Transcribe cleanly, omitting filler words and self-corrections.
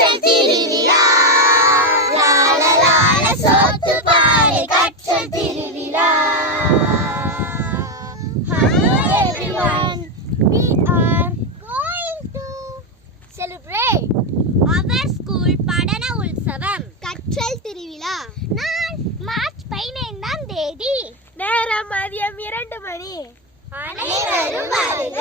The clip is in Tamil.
கற்றல் திருவிழா லால லால சோத்து பாரு கற்றல் திருவிழா. Hello everyone, we are going to celebrate our school படன உற்சவம் கற்றல் திருவிழா. நாள் மார்ச் 15ஆம் தேதி. நேரம் மதியம் 2 மணி. அனைவரும் வருக.